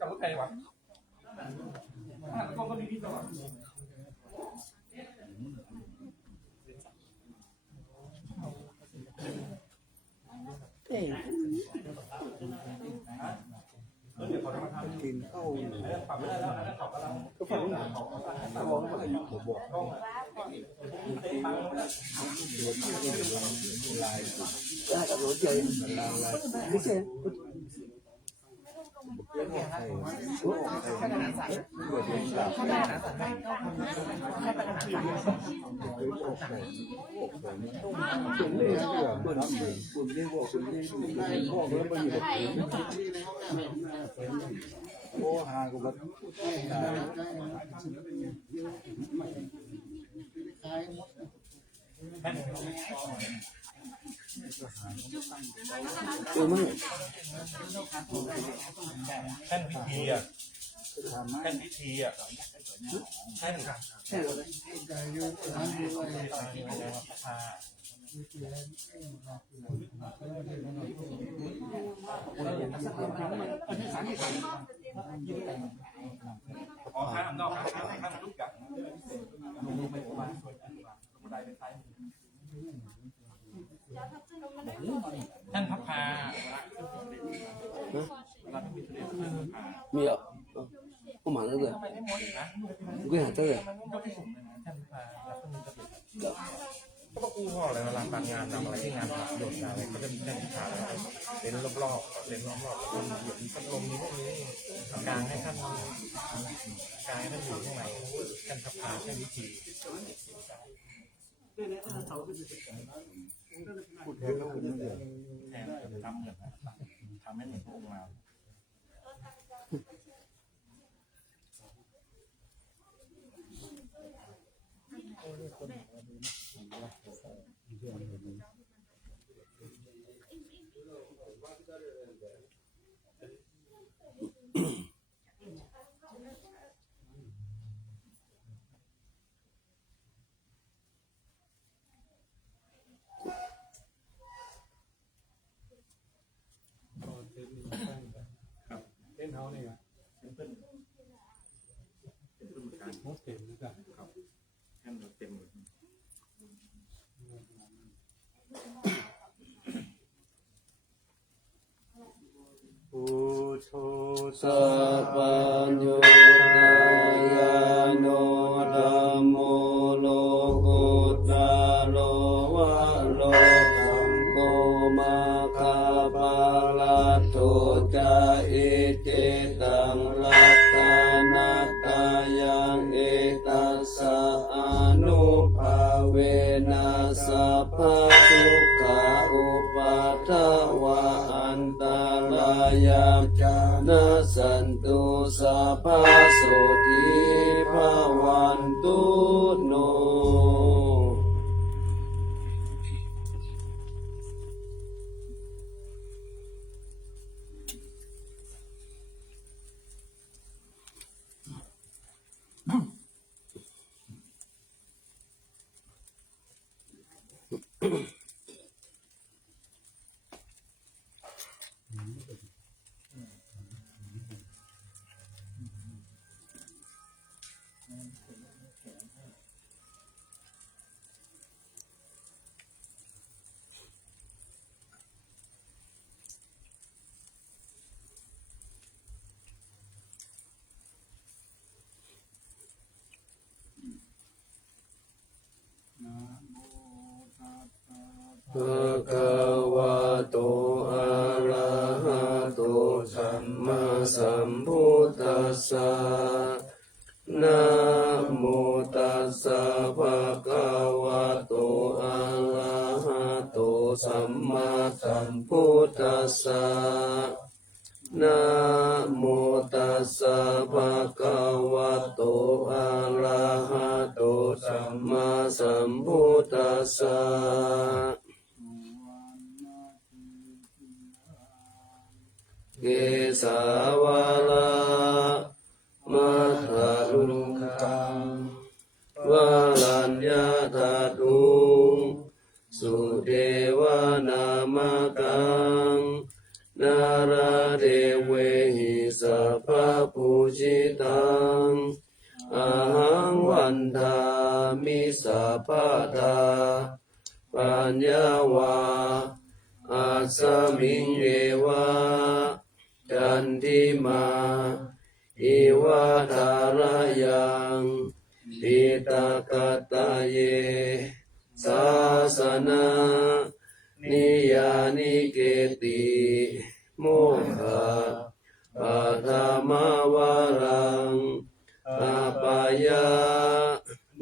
กับรถใครวะก็ดีๆตลอดกินข้าวปรับไม่ได้แล้วปรับก็แล้วก็ฟังตามองว่าผมบอกลายได้กับรถใหญ่ลายไม่ใช่เรื่องของใครใครเกิดเรื่องราวใครคุณเลี้ยงเรื่องคุณน้ำหนึ่งคุณเลี้ยงว่าคุณเลี้ยงพ่อเลี้ยงมาอยู่แบบนี้โอ้หากูแบบมึงแท่นพิธีอ่ะแท่นพิธีอ่ะแท่นอ๋อข้ามนอกข้ามทุกอย่างลงไปประมาณลงได้เป็นไซส์ท่านพับพามีอ่ะ我马上这个，我跟你讲这个。ก็บอกกูพ่ออะไรเวลาการงานทำอะไรที่งานผับโดดงานอะไรก็จะมีแท่นพิธาเต็นรอบๆเต็นรอบๆคนเหยียบพัดลมมีพวกนี้กลางให้ท่านกลางให้ท่านอยู่ข้างในแท่นพับพาแท่นพิธีพูดแทนแล้วคุณไม่เดือดแทนทำเหมือนทำให้เหมือนพระองค์มาเล่นเขาเนี่ยเต็มเหมือนกัน มดเต็มหรือเปล่าครับแท่นเต็มหมดพุทโธสัพพัญญายาโนธัมโมโลกุตตะโลวะโลสังโฆมาคาปะละโตจาอิจิตังลัตตานัตตายังเอตัสสะอนุภาเวนัสสะภะทุกขาอุปัฏฐวะอันตรายาจานะสันตุสัพพะโสติภวันตุโนภะคะวะโตอะระหะโตสัมมาสัมพุทธัสสะนะโมตัสสะภะคะวะโตอะระหะโตสัมมาสัมพุทธัสสะนะโมตัสสะภะคะวะโตอะระหะโตสัมมาสัมพุทธัสสะเกสาวาลามัทธาลุงคังวาลัญญาธาตุงสุเทวานามกังนาราเท เวหิสัพพปูชิตังอะหังวันทามิสัพพทาปัญญาวาอัสสมิงเอวะจันทิมาอิวะทารยังปิตากตะเยสาสนานิยานิเกติโมฆะปัทมาวารังอาปายา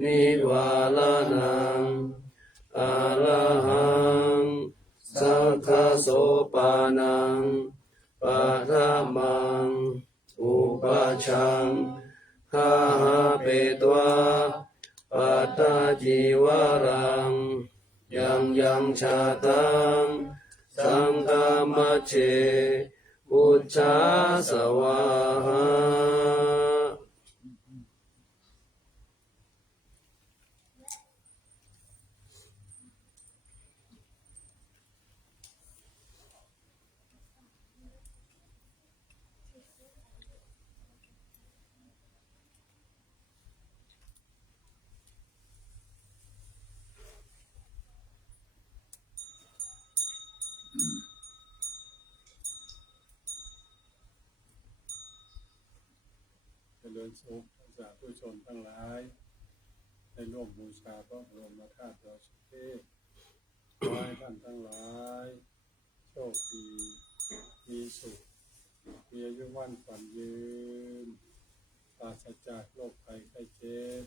นิวาลานังอะระหังสังฆโสปานังปัทมังอุปชังคาหาเปตวาปัตตาจิวารังยังชาตังสังฆมัชเชอุจจาสวาหาเจริญสุขทั้งสาธุชนทั้งหลายได้ร่วมบูชาพระบรมธาตุดอยสุเทพขอให้ท่านทั้งหลายโชคดีมีสุขมีอายุมั่นขวัญยืนปราศจากโรคภัยไข้เจ็บ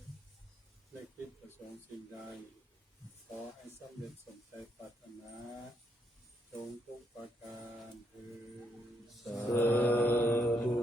ไม่คิดประสงค์สิ่งใดขอให้สำเร็จสมใจปรารถนาจงทุกประการเถิด สาธุ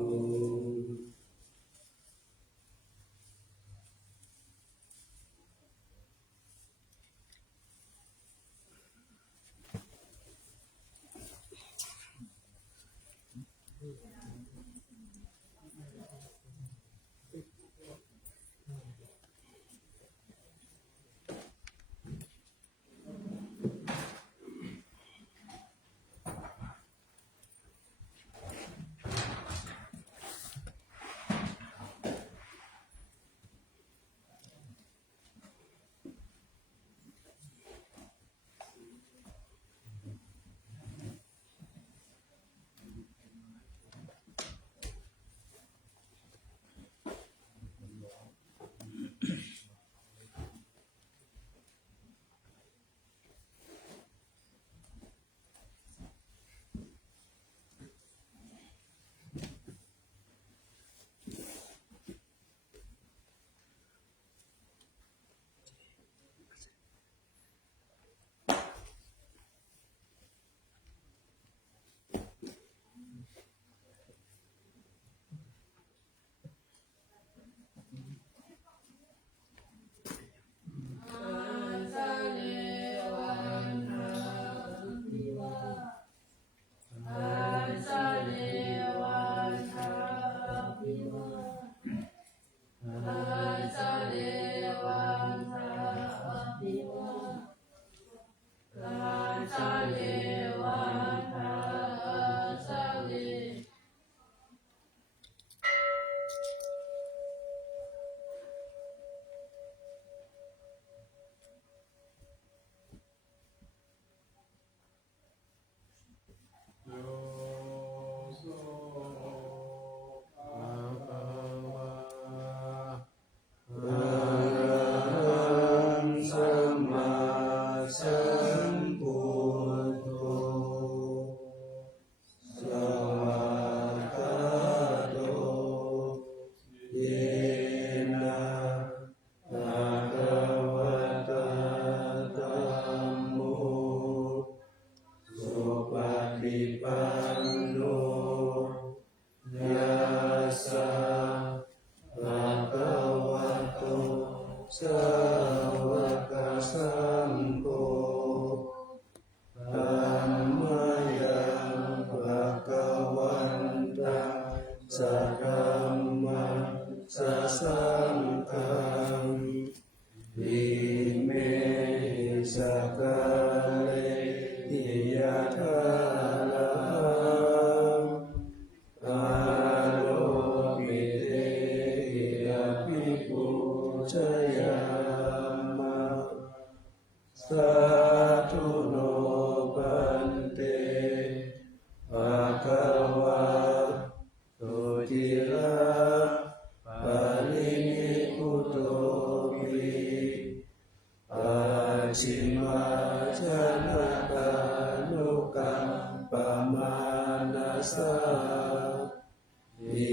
อิ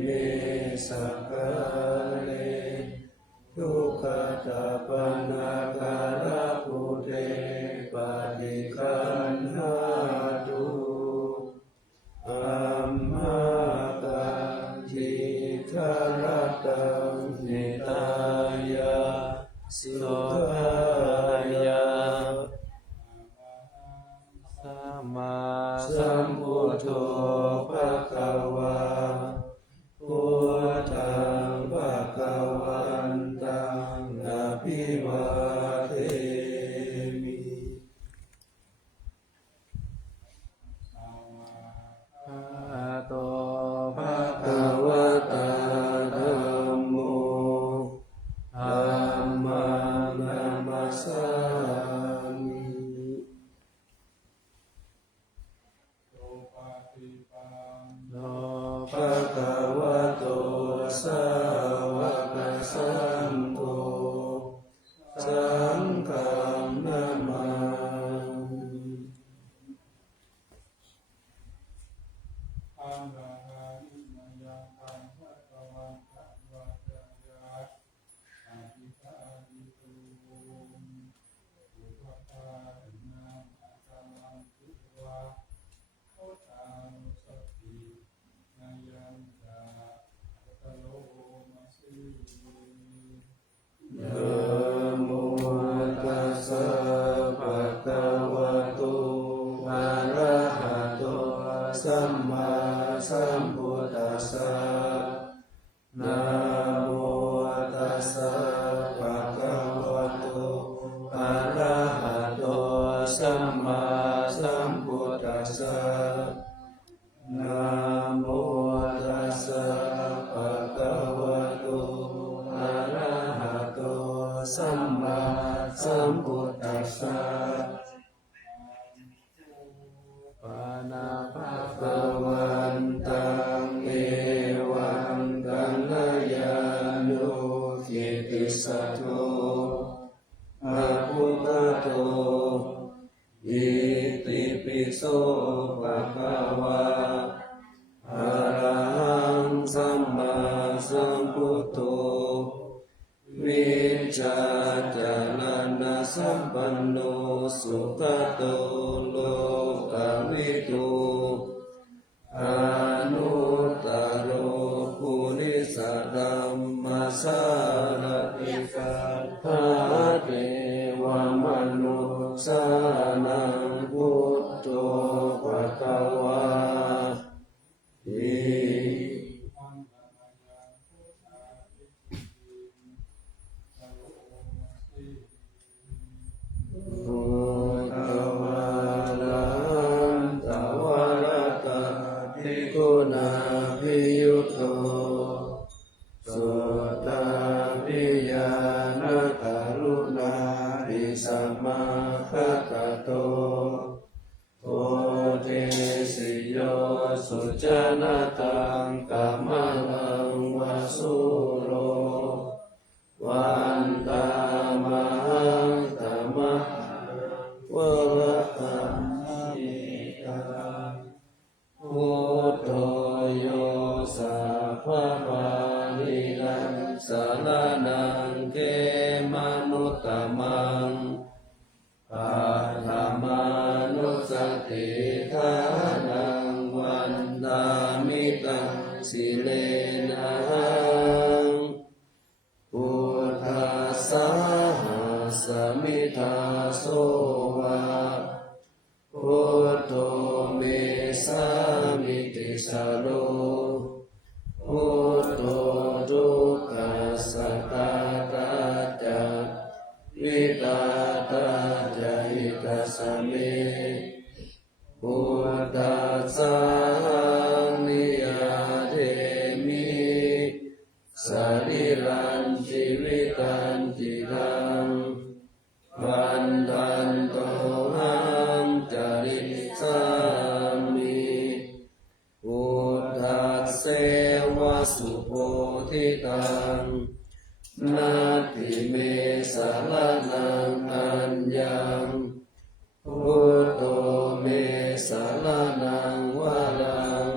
เมสักกะเลทุกขตาปันนาการะปุเตปะติคันหาตุอัมหากัจจิทารตังนิตายาสุขายาสัมมาสัมพุทโธภะคะวาพุทธังภะคะวันตังอะภิวาเทมิอะโตภะคะวะตาธัมโมธัมมังนัมมัสสามิโลภะคะวะโตสาวกสังโฆสังฆังนามานะโมตัสสะภะคะวะโตอะระหะโตสัมมาสัมพุทธัสสะนะโมตัสสะภะคะวะโตอะระหะโตสัมมาสัมพุทธัสสะนะโมตัสสะภะคะวะโตอะระหะโตสัมมาสัมพุทธัสสะปานาภะคะวันตังเอวังกัลยาณุกิตติสัทโธอะภุคโตอิติปิโสภะคะวะอะระหังสัมมาสัมพุทโธวิชาจารณะสัมปันโนสุขโตโลกวิทูอนุตตโรปุริสธัมมัสสารติสัทธาเทวมนุสสานังพุทโธภะคะวาติพุทธวาลันตวรตะภิกขุนาภิยุตโตสุตตาภิญาณกรุณาภิสัมมาคัตโตโอเทสิโยสุจนะตังกัมมังวาสุโรวันตามหังตมะวะตัมมิตาพุทโธโยสัพพะปาลินังสารนังเกมนุตตมังปัฏฐามานุสติทานังวันดามิตังสิเลนะหังพุทธัสสะสมิทาโสวะพุทโธเมสามิติสโลพุทโธทุกขัสสะตาตาจะวิตาตาจะหิตัสสะเมพุทธัสสะนิยาเทมิสรีรันชีวิตันจิตังวันทันโตหังจริสามิพุทธัสเสวะสุโพธิตังนาทิเมสารนังอัญญังพุทโธเมสารนังวารัง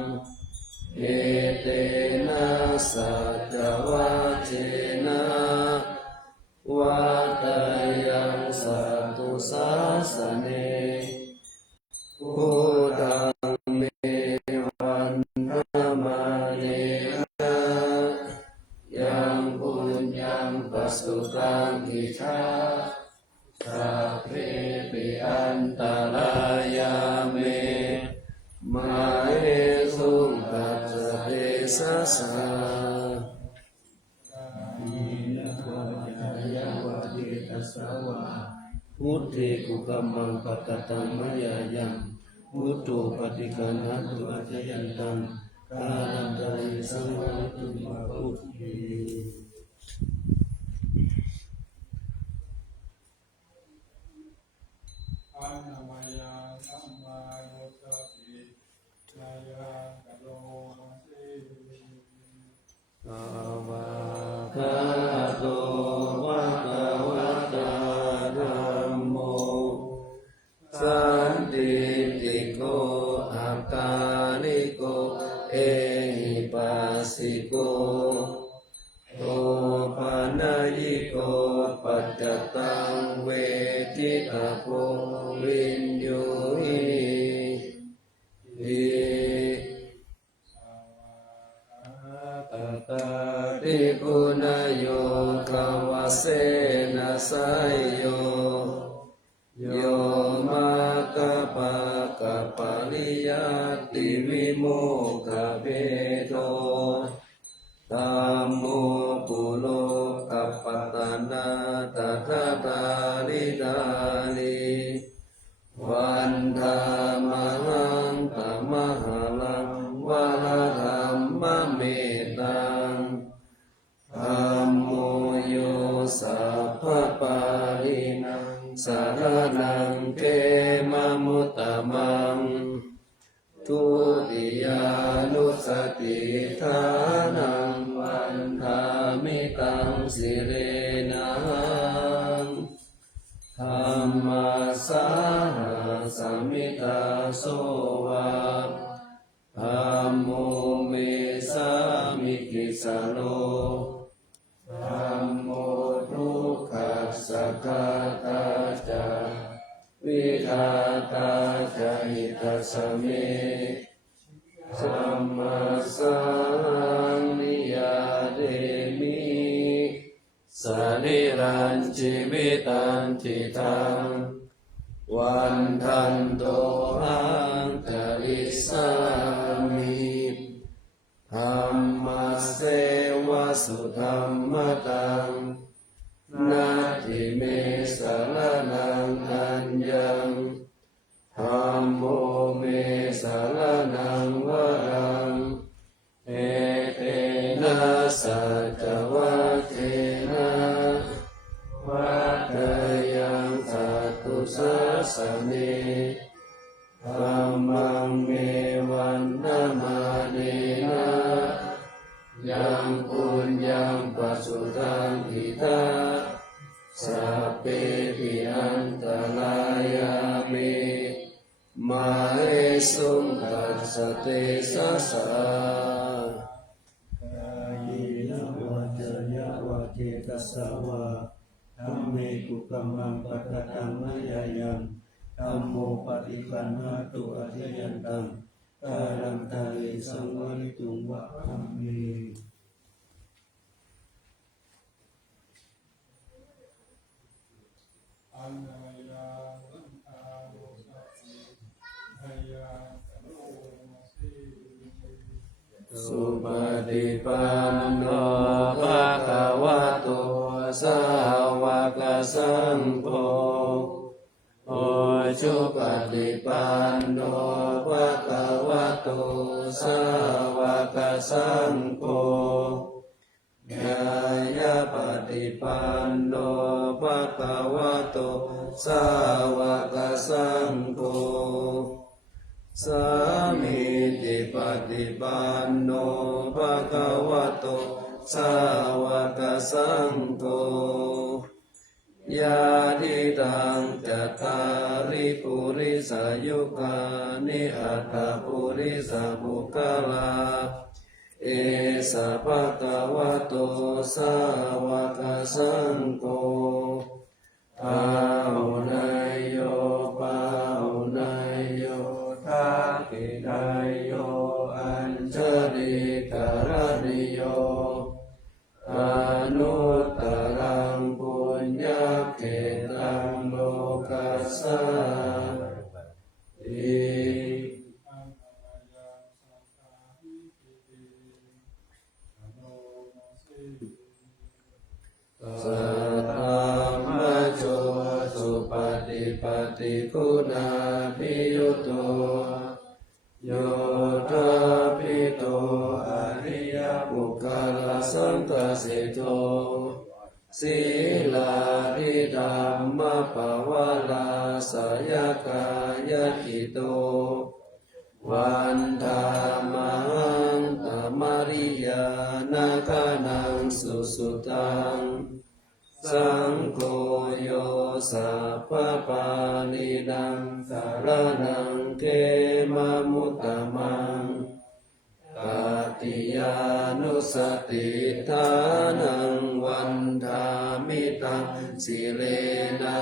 สัจวัจเจนะวัตยังสัตตุสาสเนพุทธังเมวันธมาเนนะยังปุญญังปัสสุตังอิชาสัพเพปิอันตรายาเมมาเหสุงกัจจเตสัสสะมุตติกุกัมมังปัตตังมยายังมุตตุปฏิกัณหัตตุอัจยันตังกาลันตาริสังวรตุมาอุทธิอันนามายาสัมมาโยสตินายากะโลมาสิ สาวะคาโตวะกะวะตาธัมโมสันติติโกอาการิโกเอหิปัสสิโกโอปานายิโกปัจจตังเวทิตาโพวินโยหินิตตาติกุณโยคาวาเสนะไสยโยโยมาคปะกะปะริยัตติวิโมกขเภโทธัมโมปุโลกัปปตานาตัทธาริดานิวันธามหังตมหาลังวะละธัมมะเมตังธัมโมโยสัพพปารินังสารนังเขมะมุตตมังทุติยานุสติฐานังวันธามิตังสิเรนังธรรมัสสาหาสัมมิตาโสวะธัมโมเมสามิกิสาโลธัมโมทุกขัสสะคาตาจาวิทาตาจาหิตัสสะเมสัมมาสังนิยาเดมิสริรัญชีวิตันติทังวันทันโตหังจริสามิธัมมัสเสวะสุธัมมตังนาทิเมสารนังอัญญังธัมโมเมสารนังวรังเอเตนะสัจวัจเจนะวัตยังสัตตุสัสสะเนธัมมังเมวันธมาเนนะยังปุญญังปัสสุตังอิทาสัพเพปิอันตรายาเมมาเหสุงกัสสเตสัสสะกายนะวาจยะวาเจตสสะวะธัมเมกุกัมมังปัตตังมยายังธัมโมปฏิปันหาตุอัจยันตังกาลันตาริสังวริตุงวะธัมเมอันนามายาสัมมาโยสตินายากะโลมาสิ สุปฏิปันโนภะคะวะโตสาวกสังโฆโอชุปฏิปันโนภะคะวะโตสาวกสังโฆกายปฏิปันโนภะคะวะโตสาวกสังโฆสามิติปฏิปันโนภะคะวะโตสาวกสังโฆญาติตังจัตตาริปุริสายุคานิอัตตปุริสบุคลาเอ สัพพะกวะโตสาวกสังโฆภาวนายโยภาวนายโยทักขินายโยอัญชลิกรณิโยอนุตตรังปุญญเขตังโลกัสสะอิ สัทธามะโชสุปฏิปฏิคุณาภิยุโตโยธาภิโตอริยบุคคลสังฆสิโตศีลาธิธรรมปวาลาสยกายกิโตวันธามหังตมริยานาคานังสุสุตังสังโฆโยสัพพปานินังสารนังเกมะมุตตมังกาติยานุสติทานังวันธามิตังสิเลนั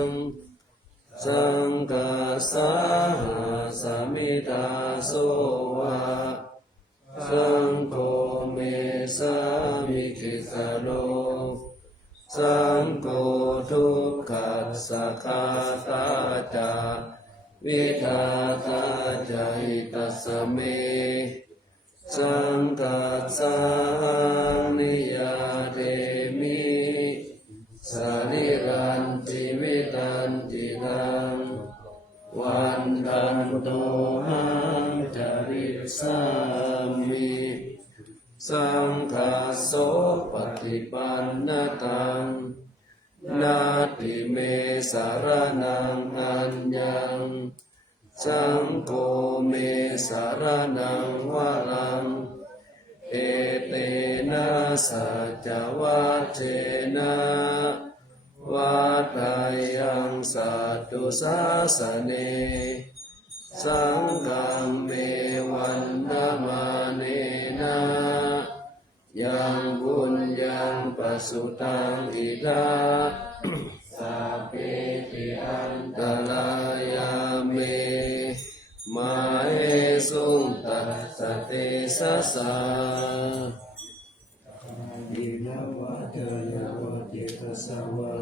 งสังฆาสาสมิตาโสวะสังโฆเมสามิคิสโลสังโฆทุกขัสสะคาตาจาวิทาตาจาหิตัสสะเมสังกัสสะนิยาเทมิสริรันติวิตันตินังวันทันโตหังจริสามิสังฆาโสปฏิปันนตังนาติเมสารนังอัญญังสังโฆเมสารนังวะลังเอเตนะสัจจวัชเชนะวัฏฏายังสัตตุสาสเนสังฆังเมวันนะมาเนนะยังบุญยังปัสสุตังอิทาสัพเพติอันตรายาเมมาเอสุงตัสสะเตสะสะอินะวะเทยะวะเจตสาวะ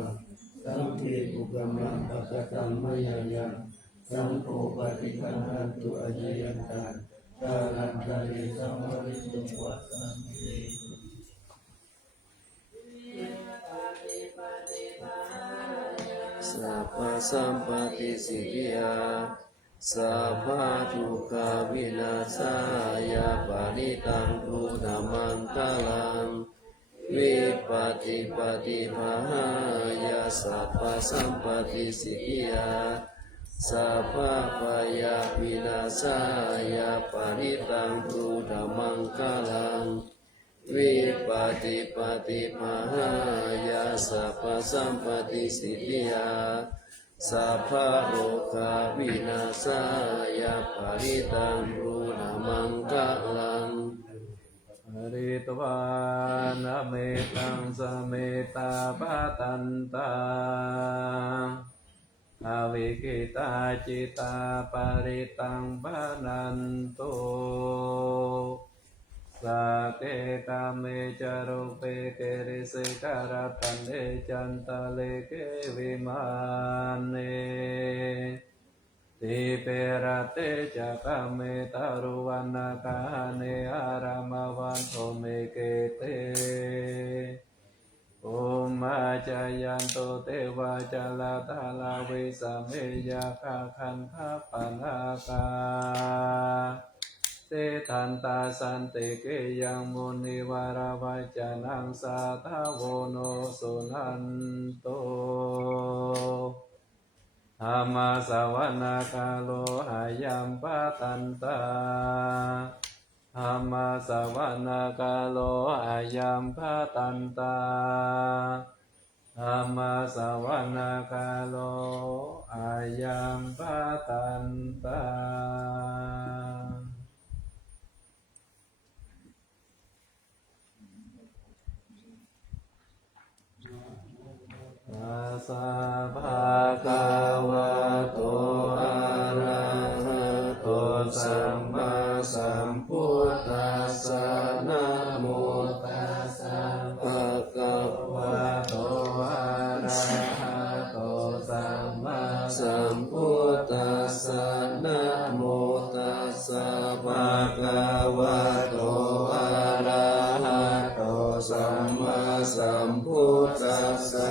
สัมภิปุกมังปะกตังมะยังยังสังโฆปฏิคันหันตุอะยยันตังตาลันตะเลสัมมาริตุวัสสันติสัพพสัมปติสิทธิยาสัพพทุกขวินาศายาปาริตังทุนามังคลังวิปัสสิปฏิภาหายาสัพพสัมปติสิทธิยาสัพพพยาวินาศายาปาริตังทุนามังคลังวิปัสสิปฏิภาหายาสัพพสัมปติสิทธิยาสัพพะโลกาวินาศายาปาริตังรูนามังคะลังอริตวานะเมตังสะเมตาปะตันตังอวิกิตาจิตาปริตังปะนันโตสักเกกาเมจารุเปเกริสิการะตันเดจันตะเลเกวิมานเนติเประเตจักเมตารุวันนากาเนอารามวันโทเมเกเตโอมาจายันโตเทวาจาลาตาลาวิสเมยาคาคันทาปนากาเตทันตาสันติเกยังมุนิวาราวัจจานังสาทาวโวโนสุนันโตธรรมสวนาคาโลหายัมปะตันตาธรรมสวนาคาโลหายัมปะตันตาธรรมสวนาคาโลหายัมปะตันตา สะภะคะวะโตอะระหะโตสัมมาสัมพุทธัสสะนะโมตัสสะภะคะวะโตอะระหะโตสัมมาสัมพุทธัสสะนะโมตัสสะภะคะวะโตอะระหะโตสัมมาสัมพุทธัสสะ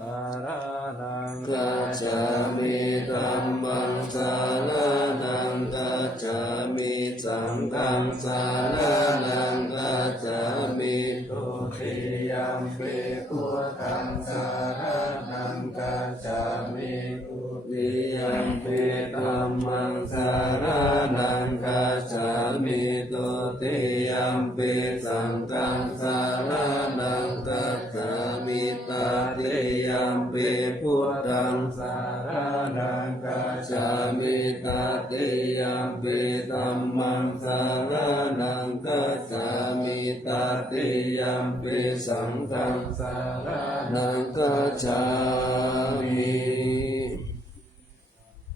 สารนังกัจจามิธัมมังสารนังกัจจามิสังฆังสารนังกัจจามิตุติยัมปิพุทธังสารนังกัจจามิตุติยัมปิธัมมังสารนังกัจจามิตุติยัมปิสังฆังสารนังกัจจามิตติยัมปิพุทธังสารนังกัจจามิตติยัมปิธัมมังสารนังกัจจามิตติยัมปิสังฆังสารนังกัจจามิ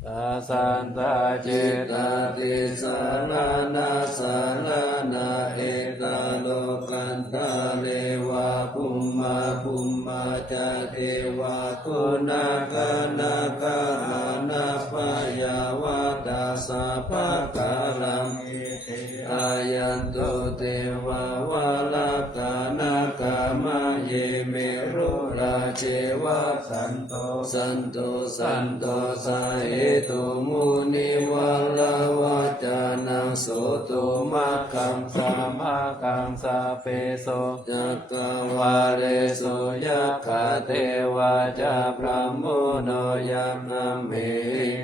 ตาสันตาจิตาติสารนาสารนาเอกาโลกันตาเลวะภุมมาจาเทวะคุณากานาคามานาปยาวะตาสัพพะกาลังอายันตุเทวาวาลกานาคามะเยเมรุราเชวะสันโตสาเหตุมุนิวัลวะจานังโสตุมัคคังสามาคังสาเปโสจักกวาเรสุยะคาเทวาจาพระโมโนยัมนาเม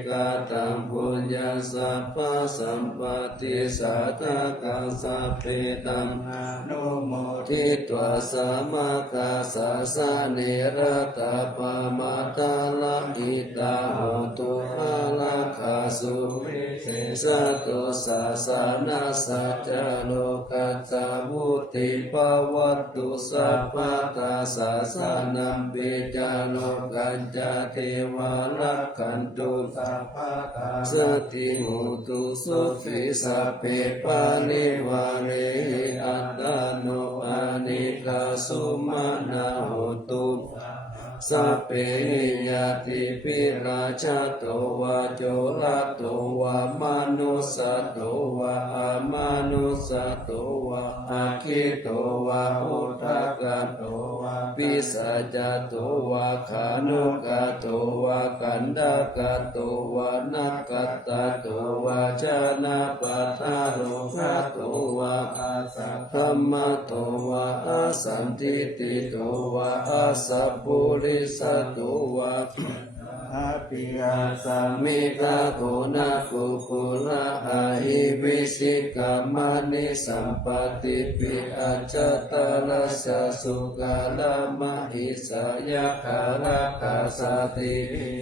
กาตังปุญญาสัพพะสัมปติสัตตะกังสัพเพตังอนุโมทิตวะสัมมาคัสสะสะเนรตาปะมาตาลอิตาโหตุอาลาคาสุวิเศษตุสัสสะนาสัจจโลกัสสะวุติภวัตตุสัพพะตาสัสสะนัมปิจาโลกัญจเทวาลักขันตุสัพพะตาสติหุตุสุขิสัพเพปานิวาเรอัตตโนอานิกาสุมานาโหตุสัพเพยติปิราชาโตวะโจรโตวะมนุสสโตวะอามานุสสโตวะอาคิโตวะอุทกโตวะปิสัจจโตวะขานุกโตวะกันดกโตวะนักกตโตวะชนะปัทธาโรคโตวะอาสัพพมโตวะอาสันติติโตวะอาสัพพุริสตุวะอาปิอาสัมมิกาโกนาคุคุระอาหิวิสิกามานิสัมปติปิอัจจตรัสสะสุกาลามหิสายะคาราคาสติ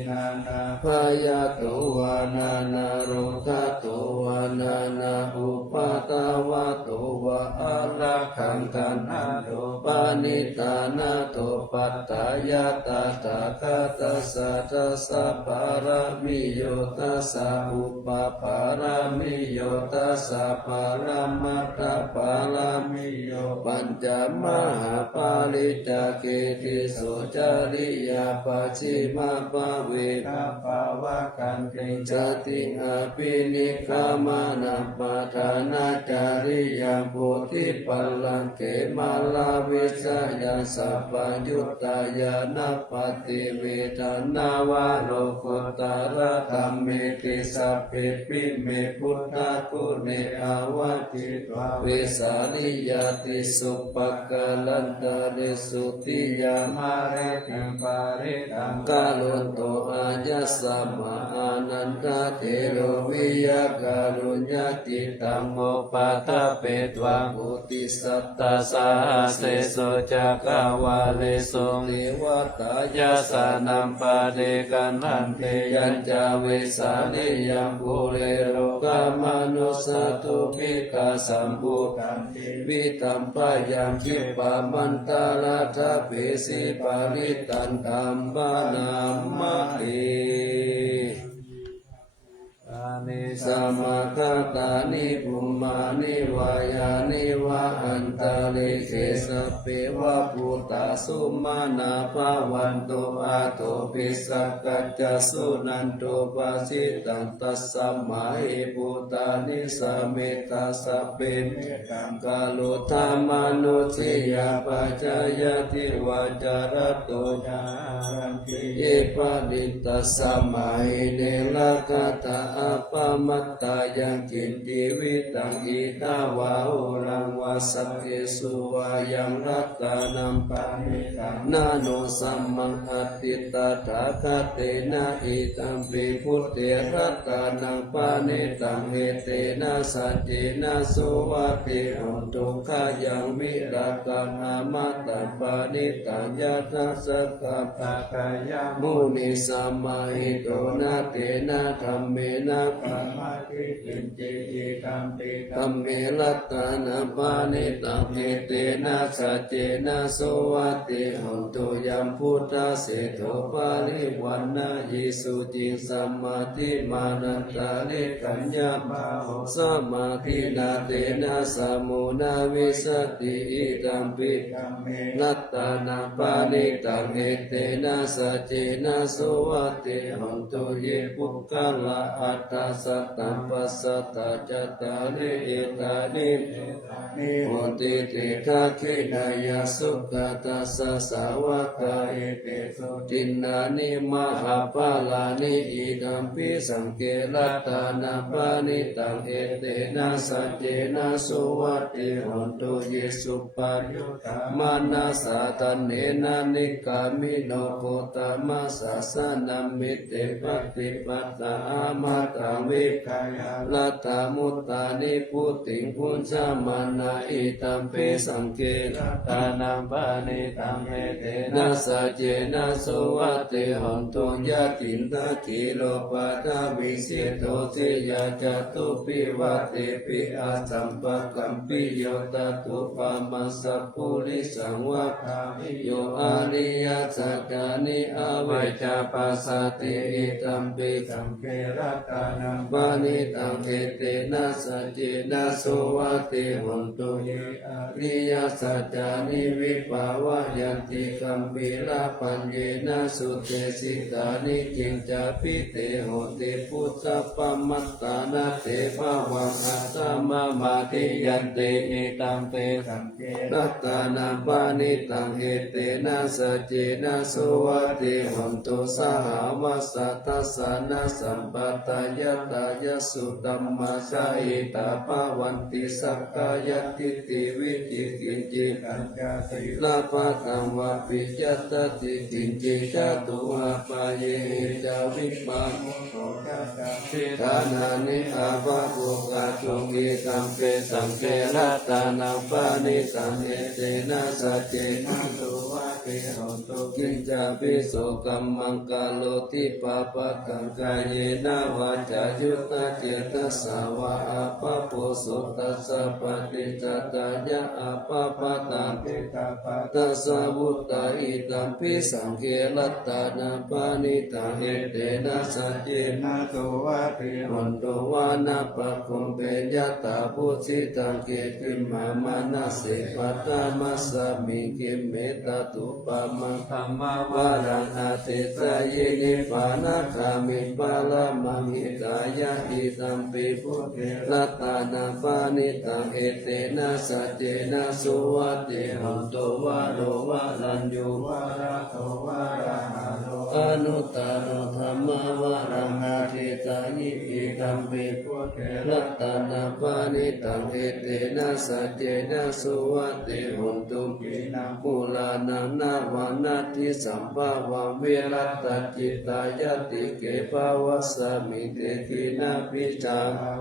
นานาพยาโตวานานารุขโตวานานาอุปตาวะโตวะอะระขังกันหโตปานิตานาโตปัตตายาตาตาคาตสัตสัพพารามิโยตัสสะอุปปารามิโยตัสสะปารามัตถปารามิโยปัญจมหาปาริจาเกติโสจาริยาปัจฉิมาปะเวนะภาวะกันติจติอาภินิกามานะปะทานาจาริยาโพธิปัลลังเกมาลาวิสยาสัพพยุตตายานาปฏิเวทนาวาโลกุตตรธรรมเมติสัพเพปิเมพุทธกุเนอาวาติตวะเวสาลิยาติสุปกาลันตาเรสุติยามาเรติปาริตังกาลุนโตอายัสสะมาอานันตเทโรวิยาการุญญาติตังโมปัตตเปตวังอุติสัตตาสาเสโสจักขวาเลโส สุเทวตายาสานัมปะเดกันทันเตยัญจาเวสานิยังภูเรโรกามนุสตุภิกขาสัมภูกันติวิตัมปะยังคิปะมันตาลาทะเปสิปาริตันตัมปะนามะเออานิสัมมาคตานิภูมานิวายานิวะอันตะเลเกสะเปวะปุตตะสุมาณาภาวันโตอาโตปิสักกัจจสุนันโตปัสสิตันตัสสะมาหิปุตตานิสัมเมตตาสัพเพเมตังกาโลธรรมานุสิยาปัจจายติวาจารโตญารันติเยปะดิตัสสะมาหิเนลกตาอปะมัตตายังกินติวิตังอิตาวาโหรังวาสักเกสุวายังรัตตานัมปะเนตังนาโนสัมมังอติตาถาคเตนะอิตัมปิพุทเถรัตตานังปะเนตังเอเตนะสัจเจนะโสวะเตหุนตุขะยังวิรัตตังอามัตตปะเนตังยะทัสสะกะปะกายะมุนิสัมมาหิโตนะเตนะธัมเมนะปัมมาทิติเจเยกัมปิธัมเมรัตตานะปะเนตังเอเตนะสัจเจนะโสวะเตหุนตุยัมพุทธเสโทปาริวันนะยิสุจิสัมมาทิมานันตาเลกัญญาภาโหสมาธินาเตนะสมุนาวิสติอิตัมปิธัมเมรัตตานะปะเนตังเอเตนะสัจเจนะโสวะเตหุนตุเยปุคคละ อัตตาสัตตัมปัสสัตตาจตาริเอตานิโหติติฆะขินายาสุขตัสสะสาวกาเอเตสุจินนานิมหาปาลานิอิดัมปิสังเกรัตตานาปานิตังเอเตนะสัจเจนะสุวัตติโหตุเยสุปัญญามานาสาตันเนนะนิกามิโนโพตามะสะสะนัมมิเตปฏิปัตตาอามาตังวิกายาลัตตามุตตานิพุติพุญชามานาอิตัมปิสังเกรัตตานัมปานิตังเอเตนะสัจเจนะสุวัตติโหตุยะตินทะกิโลปัฏฐวิสิโตติยะจตุปิวัตติปิอาสัมปะกัมปิโยตตุปะมัสสะปุริสังวัฏฐามิโยอาริยสัจจานิอาเวจาปัสสติอิตัมปิสังเกรัตตานัมปานิตังเอเตนะสัจเจนะสุวัตติโหตุเยอาริยสัจจานิวิภาวะยันติกัมปิลาปัญเยนะสุเตสิตานิจิงจาปิเตโหติพุทธปัมมัตตานาเตภวังอัตตมะมาติยันเตอิตัมเปสังเกรัตตานัมปานิตังเอเตนะสัจเจนะสุวัตติโหตุสหวัสสัทธัสสะนะสัมปตายตายสุตัมมาสาอิตาภวันติสักกายติติวิจิกินจิกัญญาติลาภกังวะปิยัตติตินจิจตุอาปะเยจาวิปัสสโสจัตติฐานานิอาภะโภคาตุกิตัมเปสังเกรัตตานัมปานิตังเอเตนะสัจเจนะสุวัตติโหตุกิจจาปิโสกัมมังกาโลติปะปะกังกายเยนะวาจายุตตะเจตสาวะอาปะโพสุตัสสะปฏิจจตายะอาปะปะตังปิตาปะตัสสะวุตตาอิตัมปิสังเกรัตตานัมปานิตังเอเตนะสัจเจนะสุวัตติโหตุวานะปะคุมเปญตาพุสิตังเกติมามานะเสปัตตามัสสะมิกิเมตตุปะมังธัมมาวารังอาติตายนิปานะคามิปะละมังหิตายะอิตัมปิพุทธิรัตตานัมปานิตังเอเตนะสัจเจนะสุวัตติโหตุวาโรวะรัญญูวาระโตวาระหะโลอนุตตรธรรมวารังอาทิตายิอิตัมปิพุทธิรัตตานัมปานิตังเอเตนะสัจเจนะสุวัตติโหตุปินังปุลานังนาวานาทิสัมภาวังวิรัตตจิตายติเกภวัสสมิเตกินาปิจา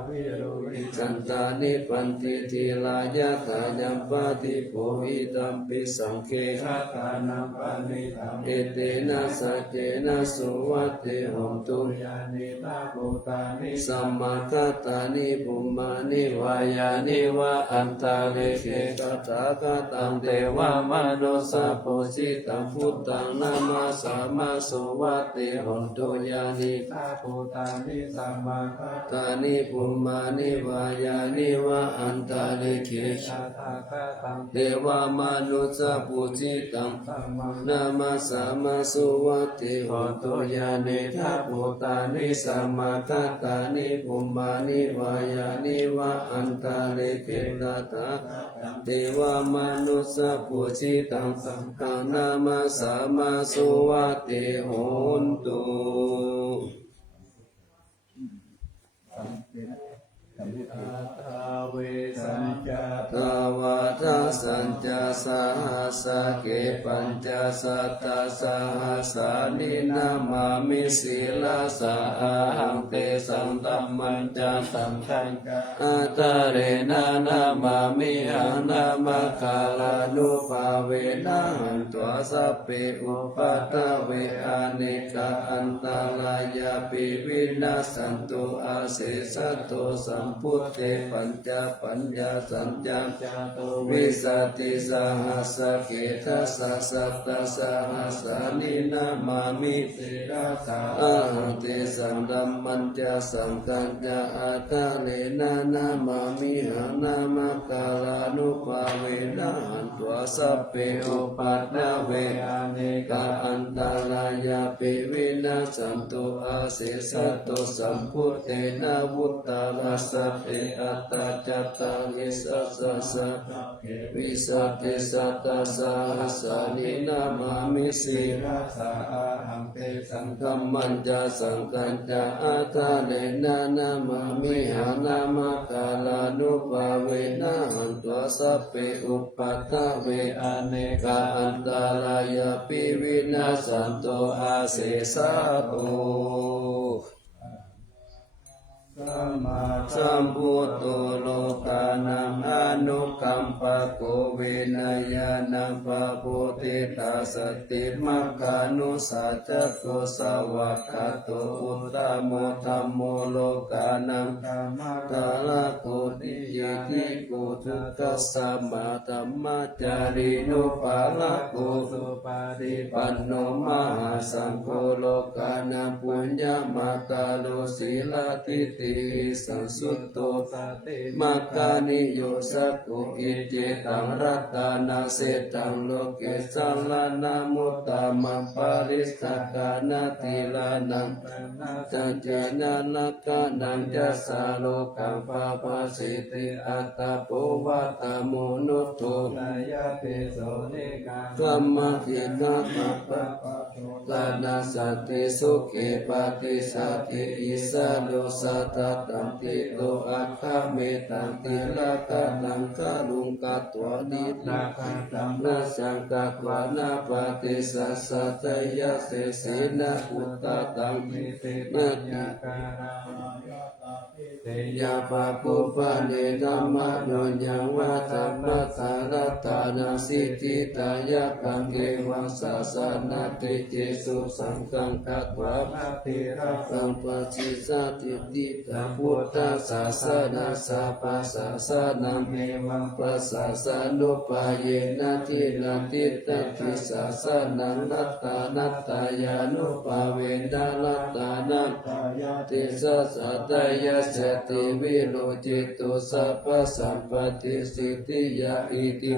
วิโรหิ จันตานิปันติทีลายะถายัมปะติโพหิตัมปิสังเคหะทานัมปะนิตัมเอเตนะสัจเจนะสุวัตเตหนตุยานิตาภูตานิสัมมาทัตตานิภูมานิวายานิวะอันตาเลเกกตาคตังเทวามนุสัพพุจิตังพุทธังนามาสามาสุวัตเตหนตุยานิตาภูตานิสัมมาทัตตานิภูมานิวายานิวะอันตาเลเกกตาคตังเทวามนุสัพพุจิตังนามาสามาสุวัตเตหนตุยานิตาภูตานิสัมมาทัตตานิภูมานิวายานิวะอันตาเลเกตตาเทวามนุสัพพุจิตังสังฆนามาสามาสุวัตเตโหนตุทาเวสัญจทาวาทาสัญจสหัสสะเกปัญจสัตตสหัสสานินามามิสีลาสาหังเตสังตัมมัญจตัมทังอาตาเรนะนามามิหังนามาคาลานุภาเวนะหันตัวสัพเพอุปัฏฐเวอานิกาอันตรายาปิวินาสันตุอาเสสะโตสัมพุทเทปัญจปัญญาสัญญาจโตวิสัตติสหัสสะเกทัสสะสัตตสหัสสานินามามิเตระตาอาหังเตสังดัมมัญจสังกัญญาอาตาเลนะนามามิหังนามาคาลานุภาเวนะหันตัวสัพเพอุปัฏฐเวอานิกาอันตรายาปิวินาสันตุอาเสสะโตสัมพุทเทนะวุตตารัสสะเออัตตาจัตตังอิสัสสะสะวิสัตติสัตตสหัสสานินามามิสีราสาอาหังเตสังคัมมัญจสังกัญจอาตาเลนะนามามิหังนามาคาลานุภาเวนะหันตัวสัพเพอุปัฏฐเวอาเนกาอันตรายาปิวินาสันโตอาเสสะโตสัมพุทโธโลกานังอนุกัมปะโกเวนยานังปะโพธิตาสติมัคคานุสัจจโกสาวะคาโตอุตตโมธัมโมโลกานังธรรมกาลโกติยติโกทุกขสัมมาธัมมาจารินุปาลโกสุปาฏิปันโนมหาสังโฆโลกานังปุญญมาคาโลศีลทิติสังสุตโตสติมัคคานิโยสักขุอิเจตังรัตตานาเสตังโลเกสังลานามุตตามัปปาริสักกานาติลานังกัจเจนะนักกานังจัสสาโลกังปะปะสิติอัตตาโพวัตตโมนุตโตนายะเตโสเนกากัมมะทินะปะปะตานาสัตติสุขิปฏิสัตติอิสาโลสัตตันติโลอัคคะเมตันติละกะนังคะลุงกัตตวนินาคันตัมนาสังกัตวานาปฏิสัสสะตยะเสสินะอุตตตังมิเตนะญาการะเตยะปะปุปะเนธัมมะโนยังวะธัมมะสารตานาสิทธิตายะกังเกวังสาสนาติเจสุสังฆังคัตวะนาติระสังปัสสิสาติติตาพุทธศาสนาสัพพะศาสนาเมวังปัสสะสานุปาเยนะทินาทิตติศาสนังนัตตานัตตายานุปาเวนะนัตตานัตตายาติสัสสะตายะสติวิโรจิตุสัพพะสัมปติสิทธิยาอิติ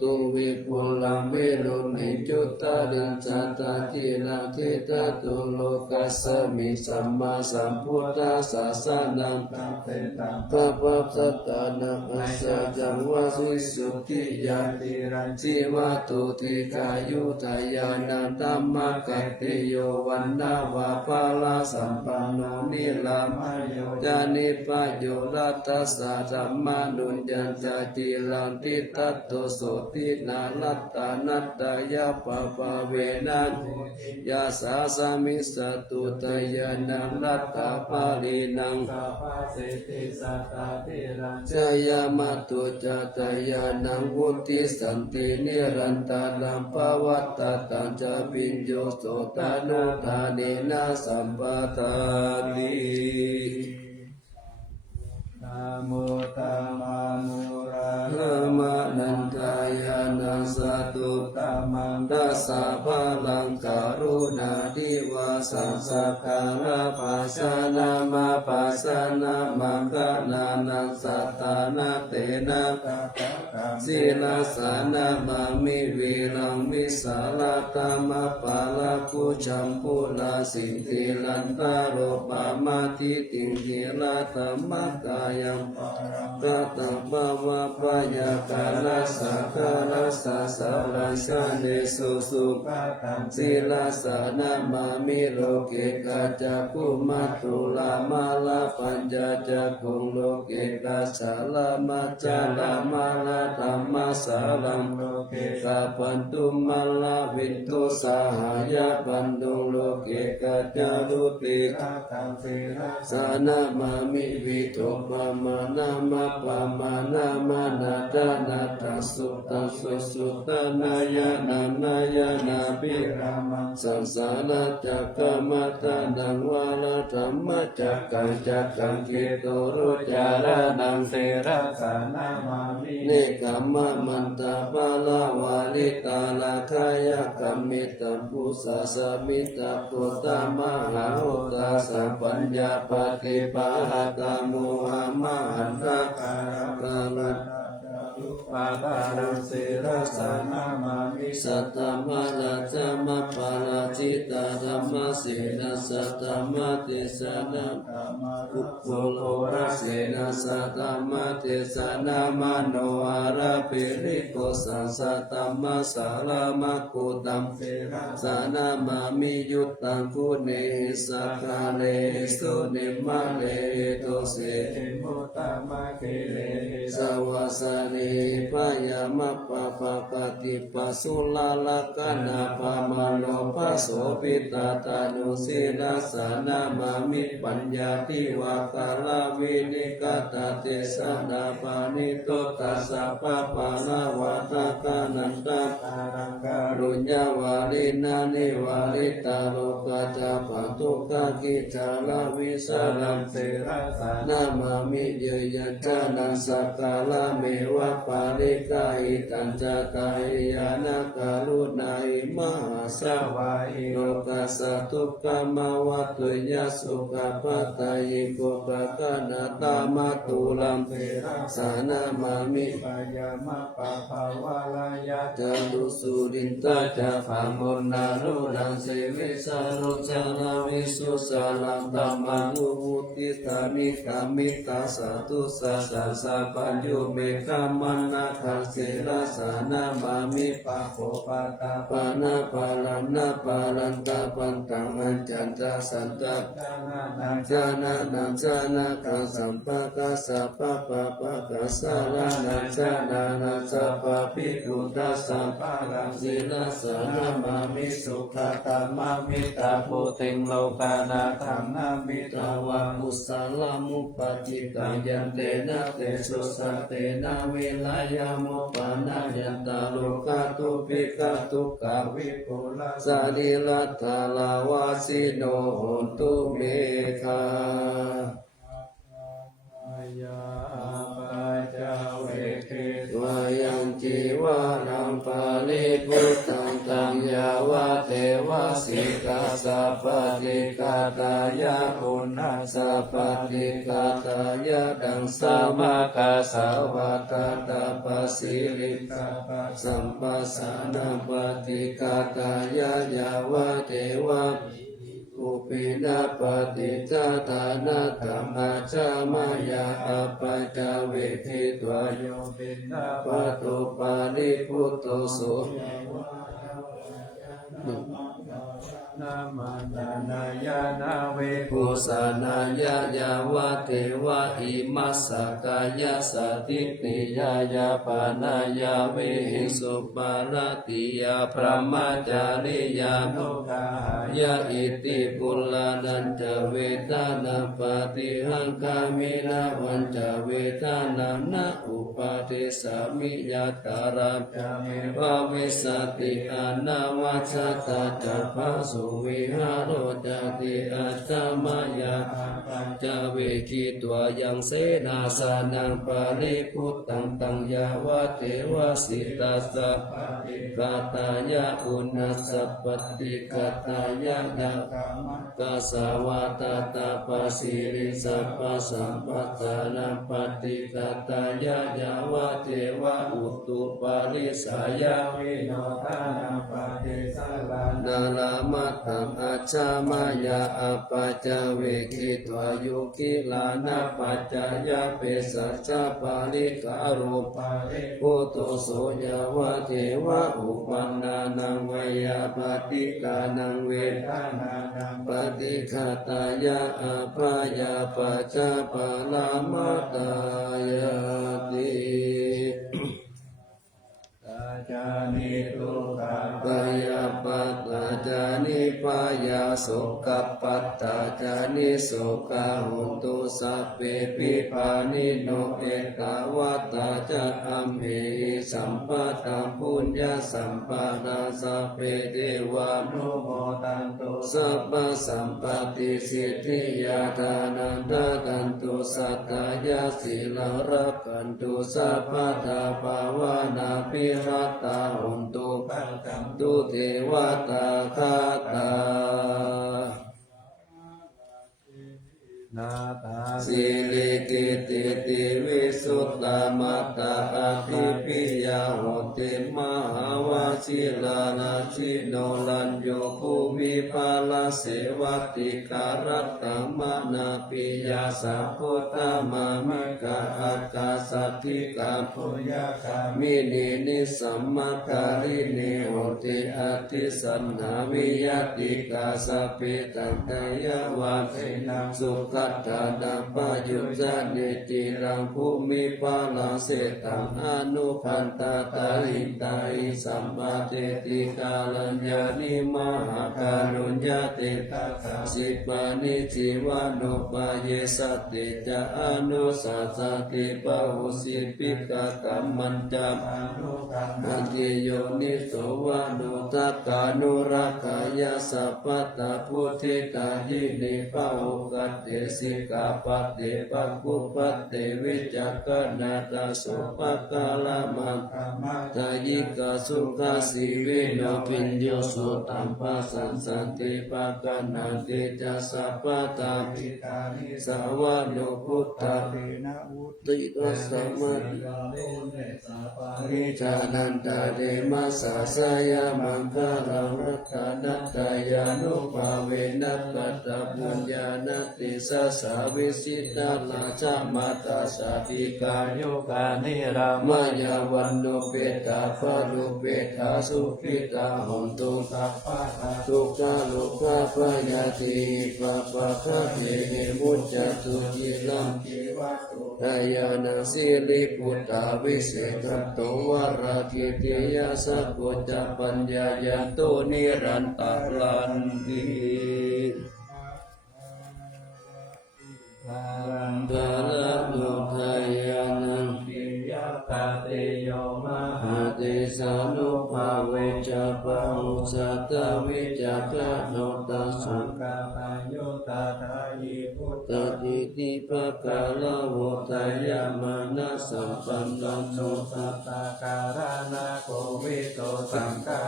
ตุวิปุลังเวโรนิจุตตาริจัตตาทินาทิตตุโลกัสสมิสัมมาสัมพุทธัสสะสานังตังเตตังพระปัสสะตานังอัสสะจังวะสุสุติยาติรันจิวะตุติกายุทายานันตัมมะกัตติโยวันนาวะภาลาสัมปันโนนิลามโยจา นิปโยรัตตัสสะธัมมานุญญันจติลังติตัตโตโสตินาลัตตานัตตายาปะปะเวนะยาสาสามิสตุตยานังรัตตาปาลีนังจายามาตุจตยานังวุติสันตินิรันตานังภวัตตาตังจะปิญโยโสตานุทานินาสัมปทานินะโมตัมมานุราละมะนันทายานัสสตุตัมมังดัสสะภะลังกรุณาธิวาสังสักการะปัสสะนะมาปัสสะนะมังคะนานัสสัตตานะเตนะศีลสานะมามิวิลังวิสาลตามะปาลกุจัมปุลาสิทธิลันตาโรปามาทิติงหิราตัมมะกายังตตังภวะปยากาลสักการะสัสสะลังสะเนสุสุศีลสานะมามิโลเกกัจจคุมัตตุลามาลาปัญจจักขุงโลเกกัสสะลามัจจาลามาลาธัมมาสารังโลเกกัปปันตุมัลลาวินตุสาหายะปันตุโลเกกัจจารุติสานะมามิวิโตปะมานะมะปะมานะมานะตานะตัสสุตัสสุสุตนายะนานายะนาภิรามังสังสาระจักกะมัตตานังวาลธรรมจักกังจักกังกิโตรุจาระนังเสระสานะมามิเนกัมมะมันตาปะลาวาลิตาลาคายะกัมมิตปุสสะสมิตาปุตตมหาอุตตาสัพพัญญาปฏิปะหะตามุหะมะหันตะกาลัตปะกาลังเสระสานามามิสัตตมะราชมะปะราชิตาธรรมสีนาสัตตมะติสนาอุปโภโลระเสนาสัตตมะติสนามโนอาราปิริโกสัสสัตตมะสารมะกุตัมสานามามิยุตตังคุเนสักกาเลสุนิมะเลโตเสมุตตมะเกเลสวาสานิปายามะปะปะปะติปัสสุลาลกนาปะมาโลปัสโสปิตาตานุสีลาสานามามิปัญญาทิวากาลวินิกตาเตสนาปานิโตตัสสะปะปะละวะตากานันตารุญญาวาลินานิวาลิตาโลกาจาปันตุกากิจาลาวิสาลัมเสระสานามามิเยยัจานัสสะกาลเมวะปาริกาหิตัญจกายยานาการุณาอิมหาสวาหิโลกัสสะทุกขมวัตตุยสุขปัตตายิโกปะกะนาตามาตุลัมเสระสานามามิปายามะปะภาวะลายะจารุสุรินตาจาภามนารุรังเสวิสารุจานาวิสุสาลังตัมมังอุวุติตานิกามิตาสาตุสาสาสะปัญโยเมฆามันนาคัสเสระสานามามิปะโคปะตาปานาปาลันนาปาลันตาปันตังอัญจันตาสันตะจานานังจานาคังสัมปะกะสะปะปะปะกะสะระนังจานานังสัพพะภิกขุตัสสะปะรังสีลสานามามิสุขตามามิตาโพธิงโลกานาธัมนามิตาวะมุสสาลามุปปจิตังยันเตนะเตสุสัตเตนะเวลายามุปปานายันตาโลกาตุปิกาตุกาวิปุลาสาริลัตถาลาวาสิโนโหตุเมฆายาปัจจเวคิวายังจีวานังปาลิพุทธังตังยาวะเทวสิกาสัพพติกาตายะคุณาสัพพติกาตายะดังสามกาสาวะตาตาปสิริกาสัมปัสสานาปฏิกาตายะยาวะเทวะอุปินาปฏิจจตานาตัมมาจามายาอปัจจเวทิตวายโยปินาปตุปาลิพุตโตโส นามานานายานาเว ภูสานายะยาวะเทวะอิมัสสกายะสติติยายาปานายาเวหิสุปาลติยาพระมาจาริยานุกายะอิติปุลลานันจะเวทานาปฏิหังคามินาวันจะเวทานานะอุปาทิสามิยาตาราจามิวะวิสติอานาวัชตาจัพพสุวิหารจติอาจามายาปัญจเวคิตัวยังเสนาสานังปาริพุตตังตังยาวะเทวสิตัสสะปฏิกตายะอุณสสะปฏิกตายะดะกัสสาวะตตาปสิริสัพพสัมปัตานัปฏิกตายะยาวะเทวะอุตุปาริสายะวิโนทานาปฏิสัลลานาลามัตตังอัจฉามายาอปัจจเวคิตวายุกิลานาปัจจายะเปสัจจปาริการูปาริโกโตโสยาวะเทวะอุปันนานังวยาปฏิกานังเวทานานังปฏิฆาตายะอภายาปัจจปาลามาตายาติ จานิทุกขา ปยาปัตตาจานิปายาสุขปัตตาจานิสุขาหุนตุสัพเพปิปานิโนเอกาวัตตาจัตอัมเหสัมปะตังปุญญาสัมปะนาสัพเพเทวานุโมทันตุสัพพสัมปติสิทธิยาทานันทกันตุสัตตายาสีลารักขันตุสัพพทาภาวนาภิรัตตาหุนตุปัตตังตุเทวตาคาตา นาตา สิริกิติติวิสุตตมัตตาอาทิปิยาโหติมหาวาชิลานาชิโนลันโยภูมิภาลเสวัติการัตตมนาปิยาสัพพุทธมามิกาอากาสัตถิกาปุญญาคามินินิสัมมาการิเนโหติอาทิสันนาวิยติกาสัพพิตังเตยวาเสนังสุขัตถานาปยุจานิติรังภูมิภาลเสตังอนุพันตาตาหิตาหิสัมมาเตติกาลัญญานิมหาการุญญาเตตัสสะสิปานิจิวานุปาเยสติจะอนุสัสสติปะหุสิปิกะกัมมันจามอนุกัมมันเยโยนิโสวานุทักขานุรักขายาสัพพตาพุทธิตายินิปะหุกัตเตสิกาปัตเตปักขุปัตเตวิจักขณาตาสุปะกาลามังทายิกาสุขาสิวิโนปิญโยสุตัมปัสสันสันติปะกานันติจัสสะปะตาปิตานิสาวานุพุทธาติตัสสะมะริจานันตาเดมัสสะสยามังคารังรัตนัตตายานุภาเวนัตตะปุญญานัตติสัสสะวิสิตาลาชามาตาสาธิกายุกานิรามายาวันโนเปตาฟารุเปตาสุขิตาหนตุสัพพะทุกขาโลกาปยาติปะปะคะเทมุจจตุจิลังกิวัตุทายานาสิริพุทธาวิเศษโตวราคิติยาสัพพุจจปัญญายาโตนิรันตาลันติ กาลโยทายานังปิยตาเตโยมหาเตสานุภาเวจะปะอุสัตตวิจักขโนตัสสุกาตาโยตาทายิพุทธติติปะกาลโวทายามานะสัมปันนันโนสัตตาการานาโควิโตสังฆา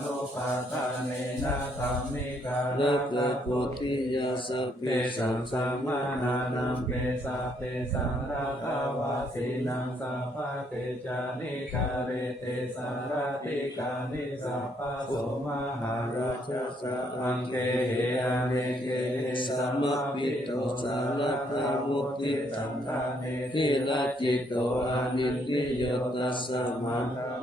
นุปาทาเนนะธรรมิกาโล ระกะโกติยาสัพเพสังสัมมานานังเปสาเปสังราคาวาสีนังสัพพะเตจานิคาเรเตสารติกานิสัพพะโสมหาราชสะอังเกเหอเนเกสัมมปิโตสารตามุติตังทาเนทิราจิตโตอานิติโยตัสสะมานา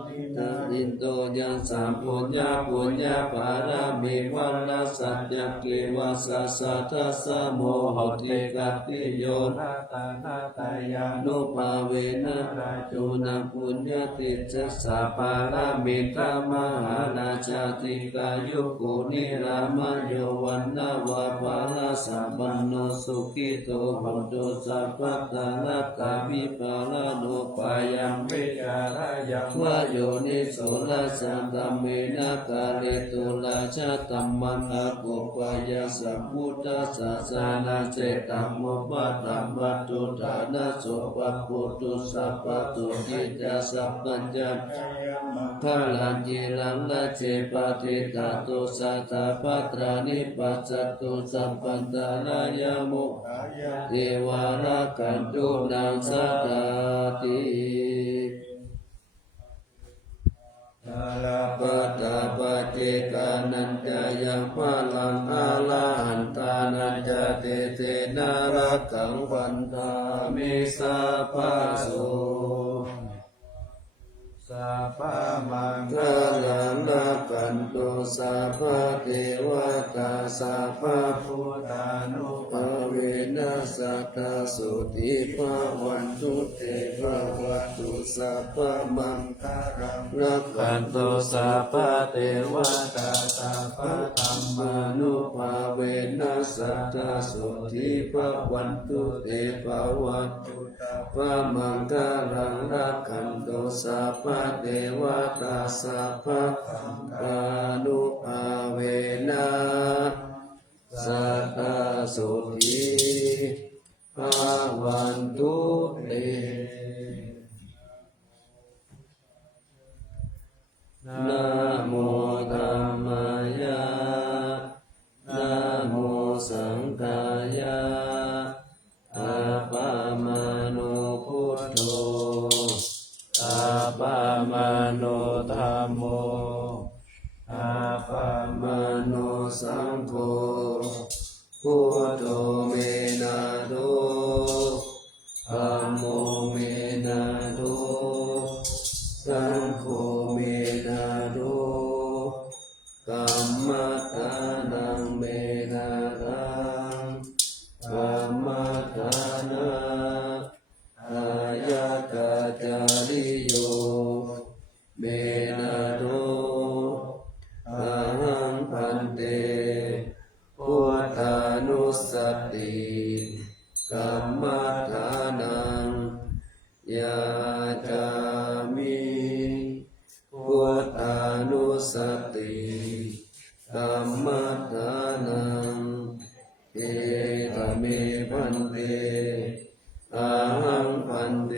อินโตยังสัมปุญญาปุญญาปารามิวันนาสัจจเกวาสัสสะทัสสะโมหติกัตติโยนาตานาตายานุภาเวนะราจุนาปุญญาติจัสสะปารามิตามหาราชาติกายุกุนิรามโยวันนาวาภาลาสัมปันโนสุขิโตโหตุสัพพะตานัตตาวิปาลาโนปายังเวจารายังวะโยนิโสลัสสันตเมนะกาเลตุลาชะตัมมันอาโกปายาสัพพุทธัสสะสานาเจตัมโมปัตตัมมัตตุฐานะโสปัปปุตุสัพพะตุจิตาสัพพัญญาพลังยิรังละเจปะติตาตุสัตตาภัตรานิปัสสตุสัพพันตารายามุเทวารากันตุนังสัตตาติปัตตาปเจกานันจายังพลังอาลาหันตานันจเตเตนารักขังวันทามิสาภาโสสัพพะมังคลังรักขันตุสัพพะเทวตาสัพพะพุทธานุภาเวนัสสตาสุติภาวันตุเตภะวัตตุสัพพะมังคลังรักขันตุสัพพะเทวตาสัพพะธรรมานุภาเวนัสสตาสุติภาวันตุเตภะวัตตุพระมังคลังรักขันตุสัพพะเทวตาสัพพะธรรมานุภาเวนัสสตาสุติภาวันตุเตนะโมธัมมายะนะโมสังฆายะอะปะมาโนพุทโธอะปะมาโนธัมโมอะปะมาโนสังโฆพุทโธเมนะโตธัมโมเมนะโตสังโฆเมนะโตกัมมัฏฐานังเมนะรังกัมมัฏฐานะอายะกะจาริโยเมนะโตอะหังพันเตพุทธานุสติกัมมัฏฐานังยาจามิพุทธานุสติกัมมัฏฐานังเอตเมพันเตอะหังพันเต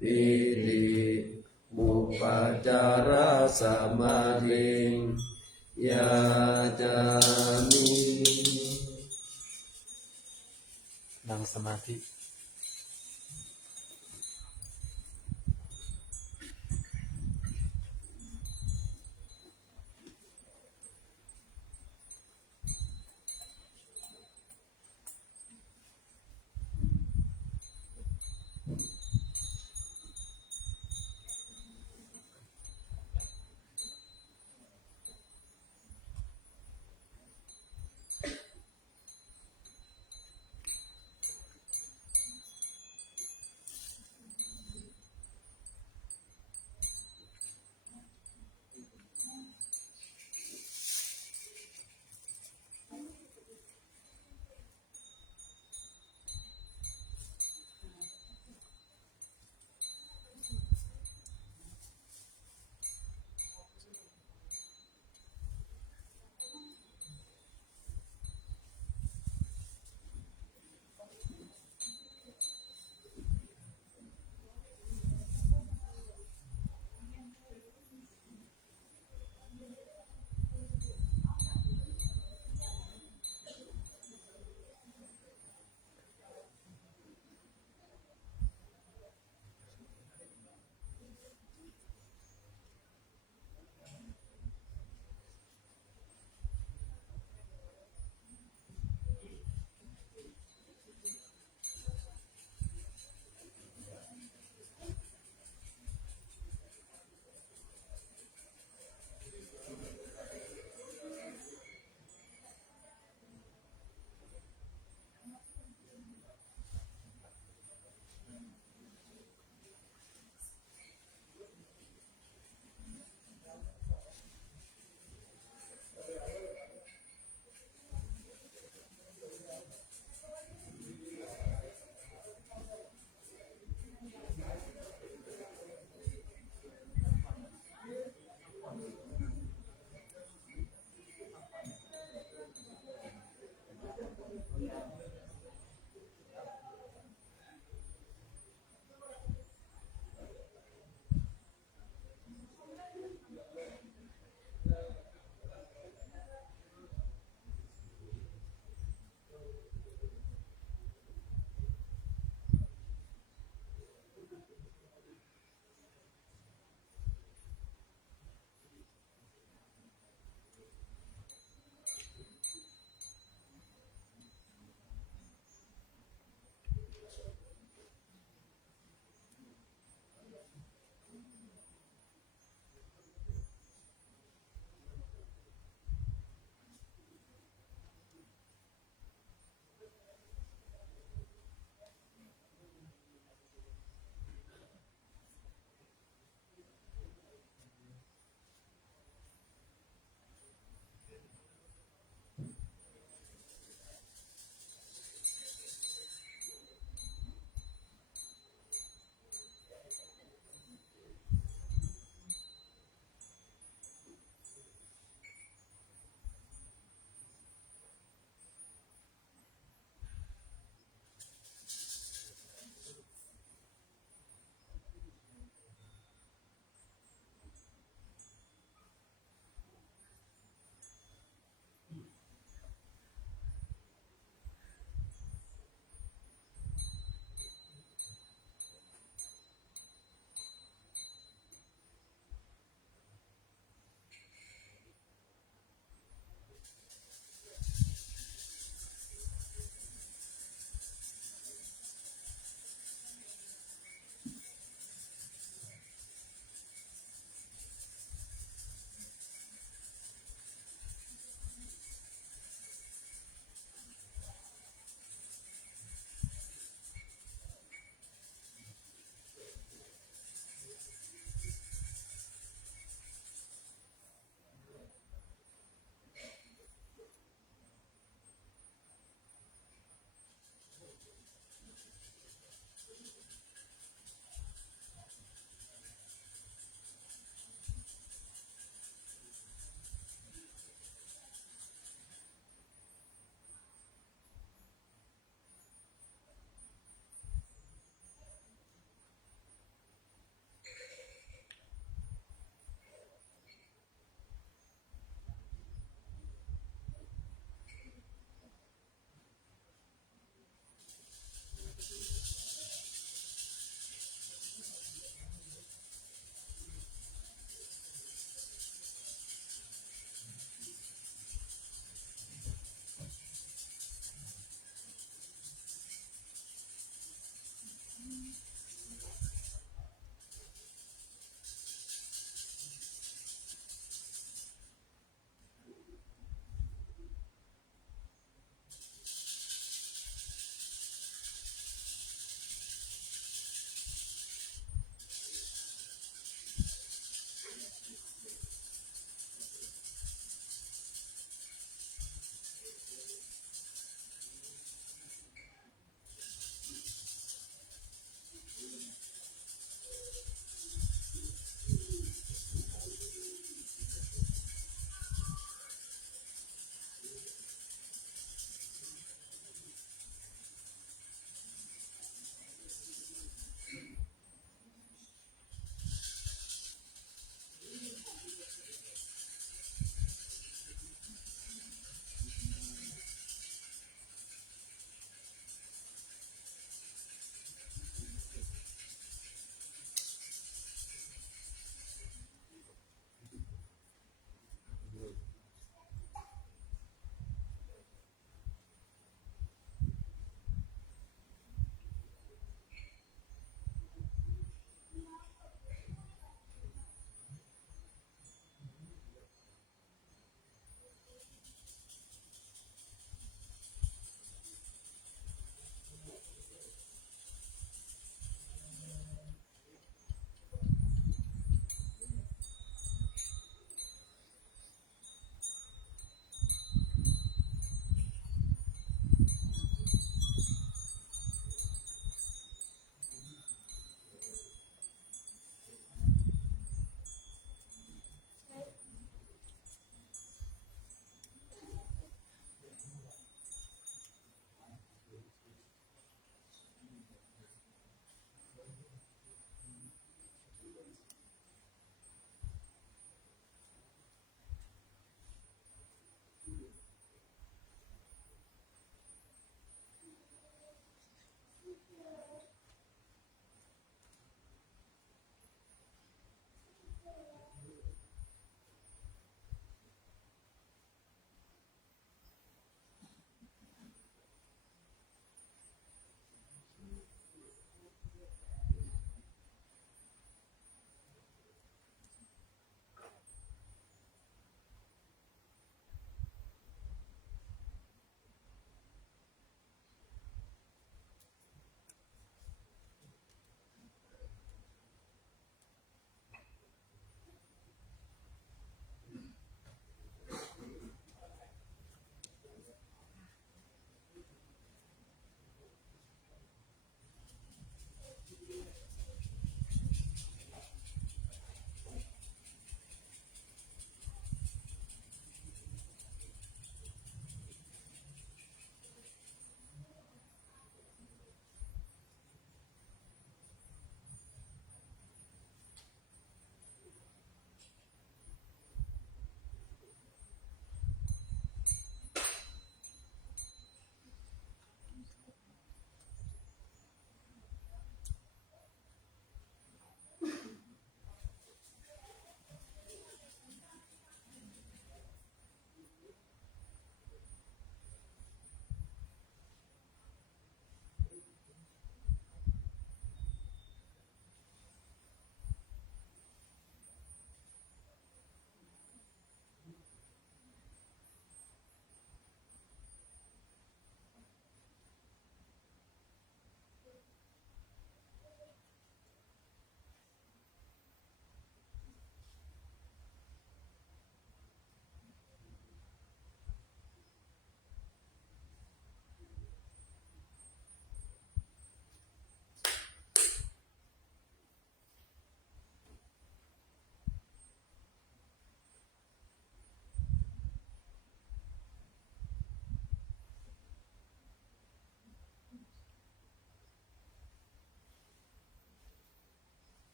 ปิติมุปปาจาราสมาธิยาจามินั่งสมาธิ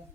อ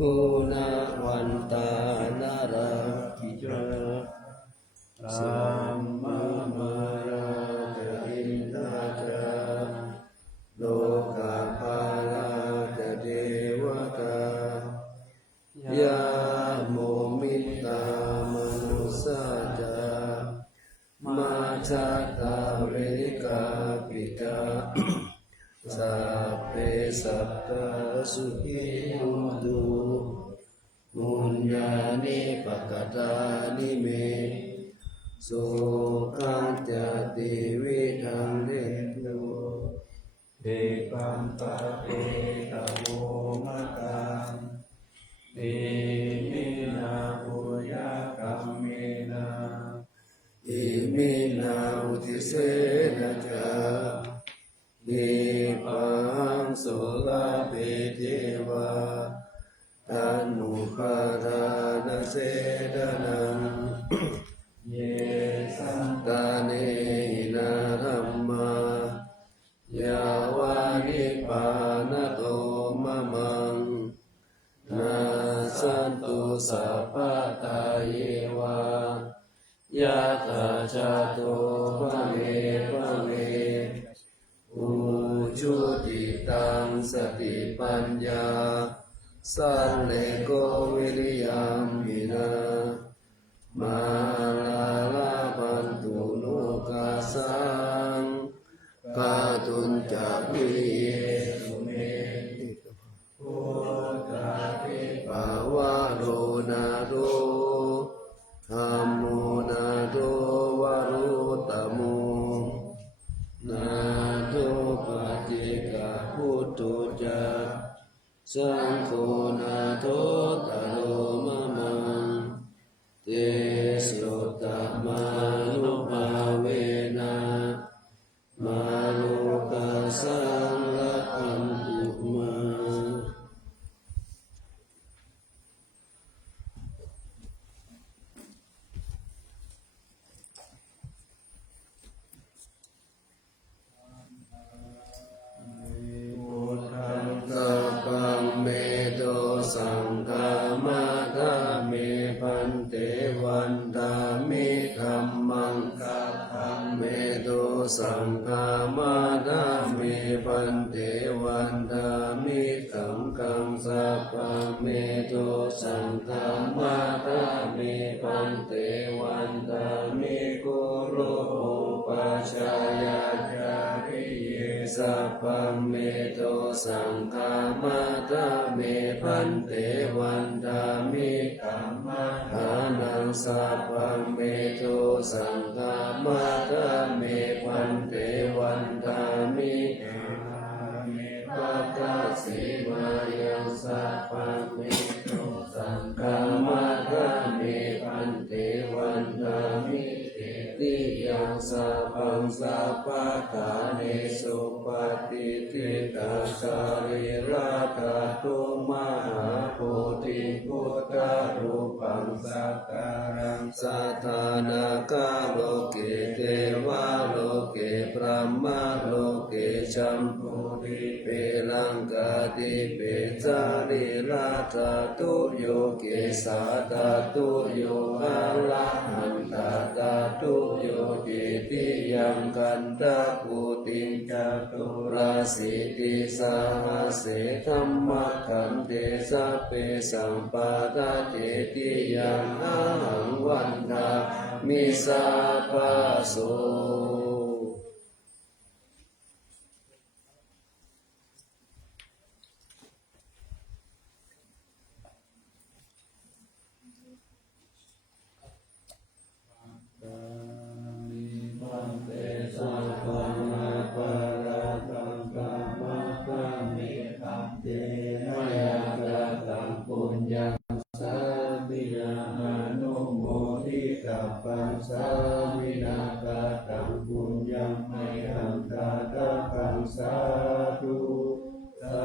กุณวันตานารากิจาสัมมามาราจอินทาจาโลกาภาลาจเทวตายาโมมิตามนุสาจามาชาตาเวกาปิตาสัพเพสัตตาสุขิหุตุมุญญาณิปกตานิเมสุขังจติวิธังเดตุเอกัมปะเอตโมมะตังเอมินาปุญญกัมเมนะอิมินาอุทิเสนะจานิปังโสลาเปเทวาตันนุปาทานเสดนังเยสันตาเนนะธัมมายาวานิปานโตมะมังนาสันตุสัพพะตาเยวายะถาจาโตภะเวภะเวอุชุติตังสติปัญญาสัลเลโกวิริยัมมินามาลาลาภันตุโลกาสังปาตุนจักวิเยสุเมพุทธาภิภาวะโรนาโรธัมโมนาโรวะโรตโมนาโรปฏิกาพุทโธจาสังโฆนาโทตโรมะมังเตสุตตมานุภาเวนะมาโลกัสสังละคันตุมาสัพพังเมโตสังฆามาทาเมพันเตวันดามิธัมมังกัปปังเมโตสังฆามาทาเมพันเตวันดามิสังฆังสัพพังเมโตสังฆามาทาเมพันเตวันดามิกุโรปัชฌายาจาริเยสัพพังเมโตสังฆามาทาเมพันเตวันดามิกัมมะฐานังสัพพังเมโตสังฆามาทาเมพันเตวันดามิปัตตาสีมายังสัพพังเมโตสังฆามาทาเมพันเตวันดามิติยังสัพพังสัพพะทาเนสุปฏิทิตาสาริราธาตุมหาโพธิพุทธรูปังสักการังสัทธานากาโลเกเทวาโลเกพระมะโลเกชัมพุริเปลังกาติเปจาริราธาตุโยเกสาตาตุโยอาละหันตาตาตุโยเจติยังกันตะปุติงจตุราสิติสาหเสธัมมะขันเตสัพเพสัมปาทาเจติยังอาหังวันทามิสัพพะโสปัญสาวินาคาตังบุญยังไม่หังตาตะปังสาธุสา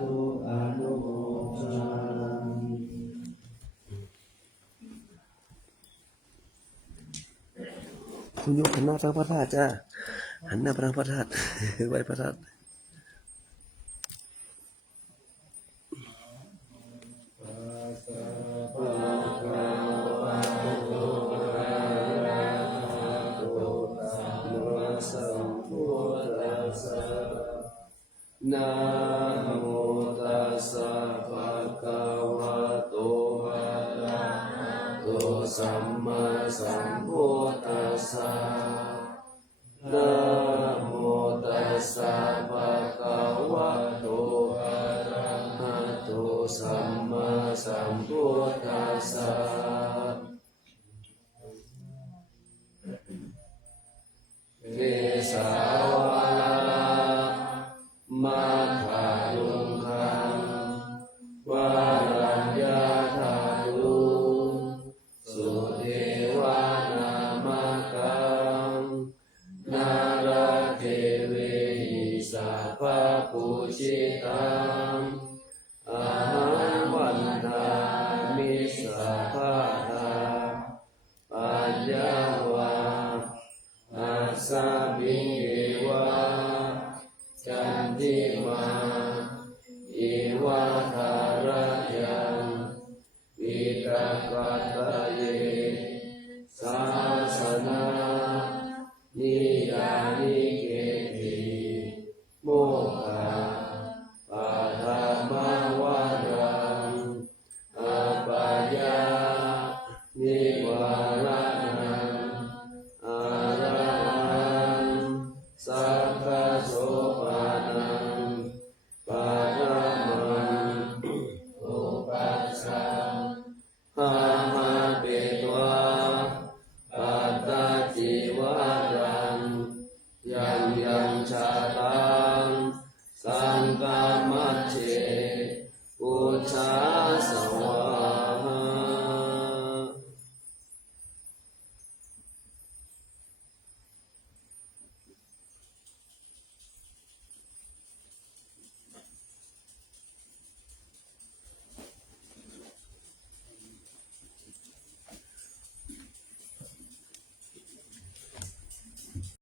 ธุอนุโมทนาคุณยกหันหน้าทางพระธาตุจ้าหันหน้าไปทางพระธาตุไหว้พระธาตุ สะนะโมตัสสะภะคะวะโตอะระหะโตสัมมาสัมพุทธัสสะนะโมตัสสะภะคะวะโตอะระหะโตสัมมาสัมพุทธัสสะเกสาวามัคคายุงคังวารัญญาธาตุสุเทวานามกังนาราเทเวหิสัพพะปุจิตัง